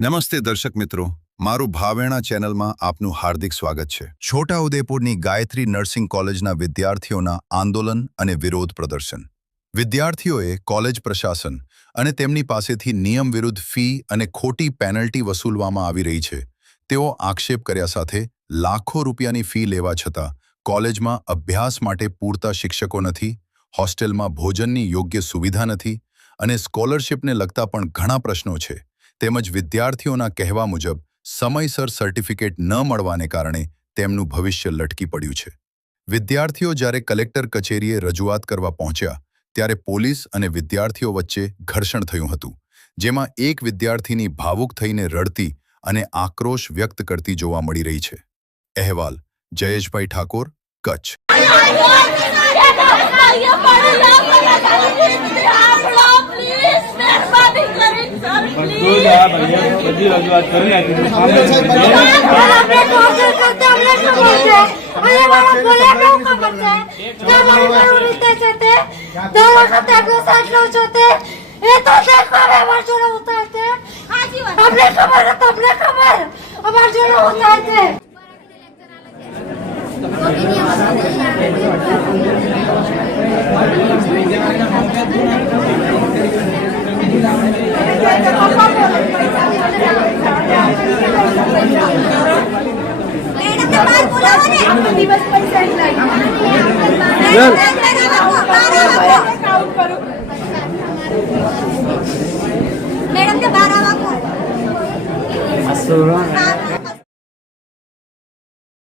નમસ્તે દર્શક મિત્રો, મારું ભાવેણા ચેનલમાં આપનું હાર્દિક સ્વાગત છે. છોટાઉદેપુરની ગાયત્રી નર્સિંગ કોલેજના વિદ્યાર્થીઓના આંદોલન અને વિરોધ પ્રદર્શન. વિદ્યાર્થીઓએ કોલેજ પ્રશાસન અને તેમની પાસેથી નિયમ વિરુદ્ધ ફી અને ખોટી પેનલ્ટી વસૂલવામાં આવી રહી છે તેવો આક્ષેપ કર્યા સાથે લાખો રૂપિયાની ફી લેવા છતાં કોલેજમાં અભ્યાસ માટે પૂરતા શિક્ષકો નથી, હોસ્ટેલમાં ભોજનની યોગ્ય સુવિધા નથી અને સ્કોલરશિપને લગતા પણ ઘણા પ્રશ્નો છે. તેમજ વિદ્યાર્થીઓના કહેવા મુજબ સમયસર સર્ટિફિકેટ ન મળવાને કારણે તેમનું ભવિષ્ય લટકી પડ્યું છે. વિદ્યાર્થીઓ જ્યારે કલેક્ટર કચેરીએ રજૂઆત કરવા પહોંચ્યા ત્યારે પોલીસ અને વિદ્યાર્થીઓ વચ્ચે ઘર્ષણ થયું હતું, જેમાં એક વિદ્યાર્થીની ભાવુક થઈને રડતી અને આક્રોશ વ્યક્ત કરતી જોવા મળી રહી છે. અહેવાલ જયેશભાઈ ઠાકોર, કચ્છ. બધી રજૂઆત કરી मैडम के 12 वाको